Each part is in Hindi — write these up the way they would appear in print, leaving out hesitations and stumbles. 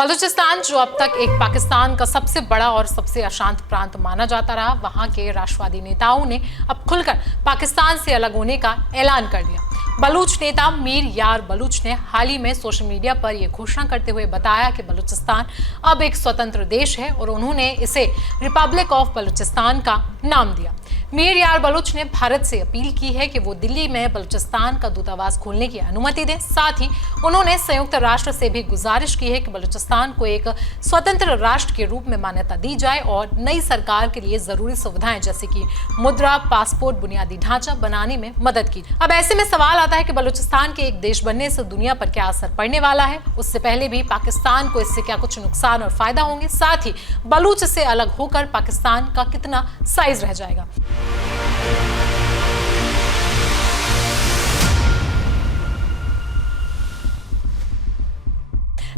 बलूचिस्तान, जो अब तक एक पाकिस्तान का सबसे बड़ा और सबसे अशांत प्रांत माना जाता रहा, वहां के राष्ट्रवादी नेताओं ने अब खुलकर पाकिस्तान से अलग होने का ऐलान कर दिया। बलूच नेता मीर यार बलूच ने हाल ही में सोशल मीडिया पर यह घोषणा करते हुए बताया कि बलूचिस्तान अब एक स्वतंत्र देश है और उन्होंने इसे रिपब्लिक ऑफ बलूचिस्तान का नाम दिया। मीर यार बलूच ने भारत से अपील की है कि वो दिल्ली में बलूचिस्तान का दूतावास खोलने की अनुमति दें। साथ ही उन्होंने संयुक्त राष्ट्र से भी गुजारिश की है कि बलूचिस्तान को एक स्वतंत्र राष्ट्र के रूप में मान्यता दी जाए और नई सरकार के लिए जरूरी सुविधाएं जैसे कि मुद्रा, पासपोर्ट, बुनियादी ढांचा बनाने में मदद की। अब ऐसे में सवाल आता है कि बलूचिस्तान के एक देश बनने से दुनिया पर क्या असर पड़ने वाला है। उससे पहले भी पाकिस्तान को इससे क्या कुछ नुकसान और फायदा होंगे, साथ ही बलूच से अलग होकर पाकिस्तान का कितना साइज रह जाएगा।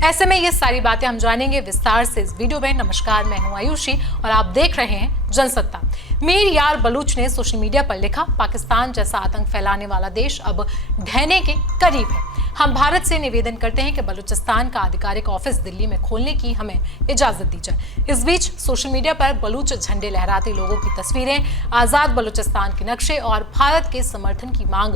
ऐसे में ये सारी बातें हम जानेंगे विस्तार से इस वीडियो में। नमस्कार, मैं हूं आयुषी और आप देख रहे हैं जनसत्ता। मीर यार बलूच ने सोशल मीडिया पर लिखा, पाकिस्तान जैसा आतंक फैलाने वाला देश अब ढहने के करीब है। हम भारत से निवेदन करते हैं कि बलूचिस्तान का आधिकारिक ऑफिस दिल्ली में खोलने की हमें इजाजत दी जाए। इस बीच सोशल मीडिया पर बलूच झंडे लहराते लोगों की तस्वीरें, आजाद बलूचिस्तान के नक्शे और भारत के समर्थन की मांग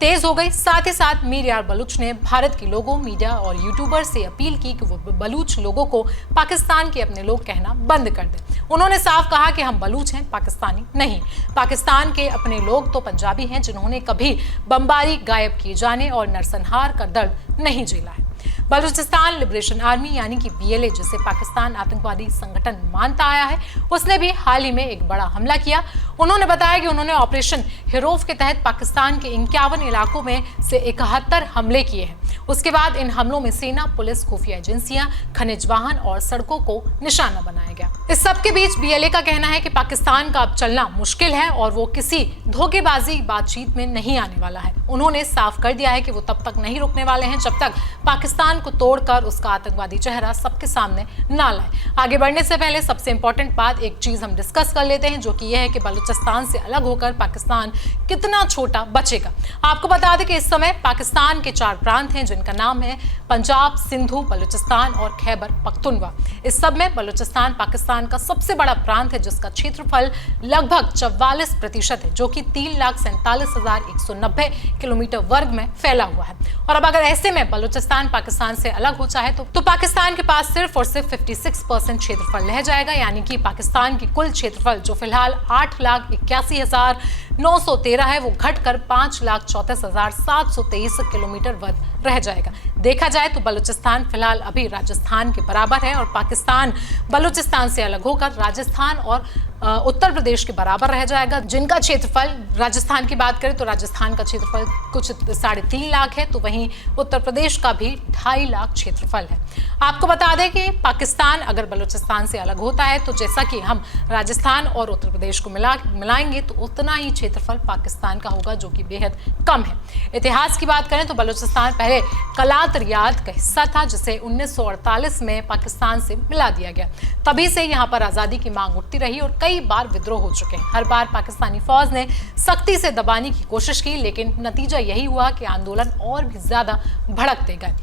तेज हो गई। साथ ही साथ मीर यार बलूच ने भारत के लोगों, मीडिया और यूट्यूबर से अपील की कि वो बलूच लोगों को पाकिस्तान के अपने लोग कहना बंद कर दें। उन्होंने साफ कहा कि हम बलूच हैं, पाकिस्तानी नहीं। पाकिस्तान के अपने लोग तो पंजाबी हैं जिन्होंने कभी बमबारी, गायब किए जाने और नरसंहार का दर्द नहीं झेला है। बलूचिस्तान लिबरेशन आर्मी यानी कि BLA, जिसे पाकिस्तान आतंकवादी संगठन मानता आया है, उसने भी हाल ही में एक बड़ा हमला किया। उन्होंने बताया कि उन्होंने ऑपरेशन हिरोफ के तहत पाकिस्तान के 51 इलाकों में से 71 हमले किए हैं। उसके बाद इन हमलों में सेना, पुलिस, खुफिया एजेंसियां, खनिज वाहन और सड़कों को निशाना बनाया गया। इस सब के बीच BLA का कहना है कि पाकिस्तान का अब चलना मुश्किल है और वो किसी धोखेबाजी बातचीत में नहीं आने वाला है। उन्होंने साफ कर दिया है कि वो तब तक नहीं रुकने वाले हैं जब तक पाकिस्तान को तोड़कर उसका आतंकवादी चेहरा सबके सामने ना लाए। आगे बढ़ने से पहले सबसे इंपॉर्टेंट बात, एक चीज हम डिस्कस कर लेते हैं, जो कि यह है कि बलूचिस्तान से अलग होकर पाकिस्तान कितना छोटा बचेगा। आपको बता दें कि इस समय पाकिस्तान के 4 प्रांत हैं जिनका नाम है पंजाब, सिंधु, बलूचिस्तान और खैबर पख्तूनख्वा। इस सब में बलूचिस्तान पाकिस्तान का सबसे बड़ा प्रांत है जिसका क्षेत्रफल लगभग 44% है, जो कि 3,47,190 किलोमीटर वर्ग में फैला हुआ है। और अब अगर ऐसे में बलूचिस्तान पाकिस्तान से अलग हो चाहे तो पाकिस्तान के पास सिर्फ और सिर्फ 56% क्षेत्रफल रह जाएगा, यानी कि पाकिस्तान की कुल क्षेत्रफल जो फिलहाल 8,81,913 है, वो घटकर 5,34,723 किलोमीटर वर्ग रह जाएगा। देखा जाए तो बलूचिस्तान फिलहाल अभी राजस्थान के बराबर है और पाकिस्तान बलूचिस्तान से अलग होकर राजस्थान और उत्तर प्रदेश के बराबर रह जाएगा, जिनका क्षेत्रफल, राजस्थान की बात करें तो राजस्थान का क्षेत्रफल कुछ 3.5 लाख है, तो वहीं उत्तर प्रदेश का भी 2.5 लाख क्षेत्रफल है। आपको बता दें कि पाकिस्तान अगर बलूचिस्तान से अलग होता है तो जैसा कि हम राजस्थान और उत्तर प्रदेश को मिलाएंगे तो उतना ही क्षेत्रफल पाकिस्तान का होगा, जो कि बेहद कम है। इतिहास की बात करें तो बलूचिस्तान पहले कलात रियाद का हिस्सा था, जिसे 1948 में पाकिस्तान से मिला दिया गया। तभी से यहाँ पर आज़ादी की मांग उठती रही और कई बार विद्रोह हो चुके हैं। हर बार पाकिस्तानी फौज ने सख्ती से दबाने की कोशिश की, लेकिन नतीजा यही हुआ कि आंदोलन और भी ज्यादा भड़कते गए।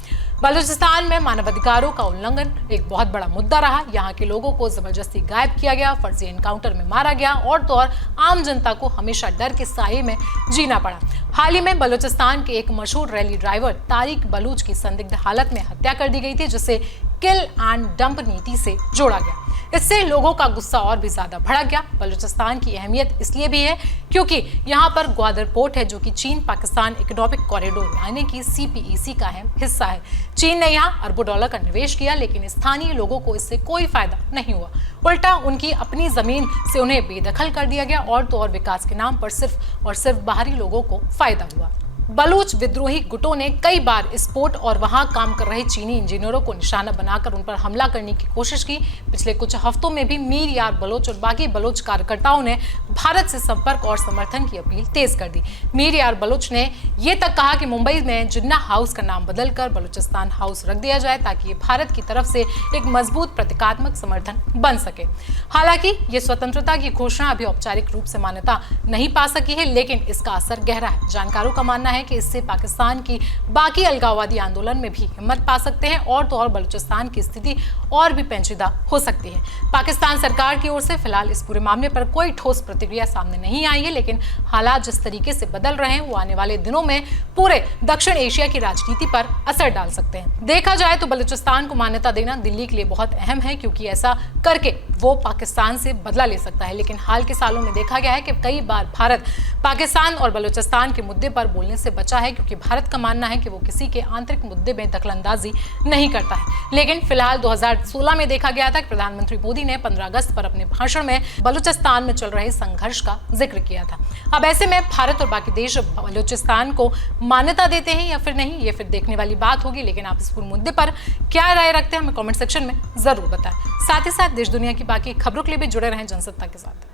बलूचिस्तान में मानवाधिकारों का उल्लंघन एक बहुत बड़ा मुद्दा रहा। यहाँ के लोगों को जबरदस्ती गायब किया गया, फर्जी एनकाउंटर में मारा गया और तो और आम जनता को हमेशा डर के साये में जीना पड़ा। हाल ही में बलूचिस्तान के एक मशहूर रैली ड्राइवर तारिक बलूच की संदिग्ध हालत में हत्या कर दी गई थी, जिसे किल एंड डंप नीति से जोड़ा गया। इससे लोगों का गुस्सा और भी ज्यादा भड़क गया। बलूचिस्तान की अहमियत इसलिए भी है क्योंकि यहाँ पर ग्वादर पोर्ट है, जो कि चीन पाकिस्तान इकोनॉमिक कॉरिडोर यानी कि CPEC का हिस्सा है। चीन ने यहाँ अरबों डॉलर का निवेश किया, लेकिन स्थानीय लोगों को इससे कोई फायदा नहीं हुआ। उल्टा उनकी अपनी जमीन से उन्हें बेदखल कर दिया गया और तो और विकास के नाम पर सिर्फ और सिर्फ बाहरी लोगों को फायदा हुआ। बलूच विद्रोही गुटों ने कई बार इस पोर्ट और वहां काम कर रहे चीनी इंजीनियरों को निशाना बनाकर उन पर हमला करने की कोशिश की। पिछले कुछ हफ्तों में भी मीर यार बलोच और बाकी बलोच कार्यकर्ताओं ने भारत से संपर्क और समर्थन की अपील तेज कर दी। मीर यार बलोच ने यह तक कहा कि मुंबई में जिन्ना हाउस का नाम बदलकर बलूचिस्तान हाउस रख दिया जाए ताकि ये भारत की तरफ से एक मजबूत प्रतीकात्मक समर्थन बन सके। हालांकि ये स्वतंत्रता की घोषणा अभी औपचारिक रूप से मान्यता नहीं पा सकी है, लेकिन इसका असर गहरा है। जानकारों का मानना है है कि इससे पाकिस्तान की बाकी अलगाववादी आंदोलन में भी हिम्मत पा सकते हैं और तो और बलूचिस्तान की स्थिति और भी पेचीदा हो सकती है। पाकिस्तान सरकार की ओर से फिलहाल इस पूरे मामले पर कोई ठोस प्रतिक्रिया सामने नहीं आई है, लेकिन हालात जिस तरीके से बदल रहे हैं वो आने वाले दिनों में पूरे दक्षिण एशिया की राजनीति पर असर डाल सकते हैं। देखा जाए तो बलूचिस्तान को मान्यता देना दिल्ली के लिए बहुत अहम है, क्योंकि ऐसा करके वो पाकिस्तान से बदला ले सकता है। लेकिन हाल के सालों में देखा गया है कि कई बार भारत पाकिस्तान और बलूचिस्तान के मुद्दे पर बोलने से बचा है, क्योंकि भारत का मानना है कि वो किसी के आंतरिक मुद्दे में दखलंदाजी नहीं करता है। लेकिन फिलहाल 2016 में देखा गया था कि प्रधानमंत्री मोदी ने 15 अगस्त पर अपने भाषण में बलूचिस्तान में चल रहे संघर्ष का जिक्र किया था। अब ऐसे में भारत और बाकी देश बलूचिस्तान को मान्यता देते हैं या फिर नहीं, ये फिर देखने वाली बात होगी। लेकिन आप इस पूरे मुद्दे पर क्या राय रखते हैं हमें कमेंट सेक्शन में जरूर बताएं। साथ ही साथ देश दुनिया की बाकी खबरों के लिए भी जुड़े रहें जनसत्ता के साथ।